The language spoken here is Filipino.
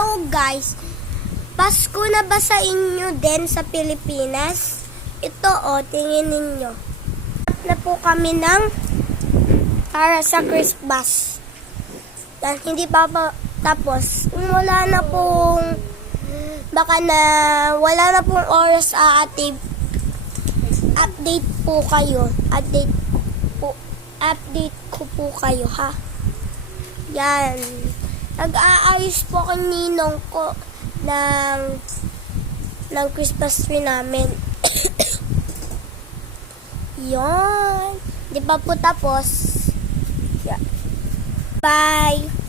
Hello guys, Pasko na ba sa inyo din sa Pilipinas? Ito tingin ninyo. Na po kami ng para sa Christmas. Dahil hindi pa tapos. Wala na pong wala na pong oras update po kayo. Update ko po kayo ha. Yan. Nag-aayos po ako ninong ko ng Christmas tree namin. Yan. Di pa po tapos. Yan. Bye.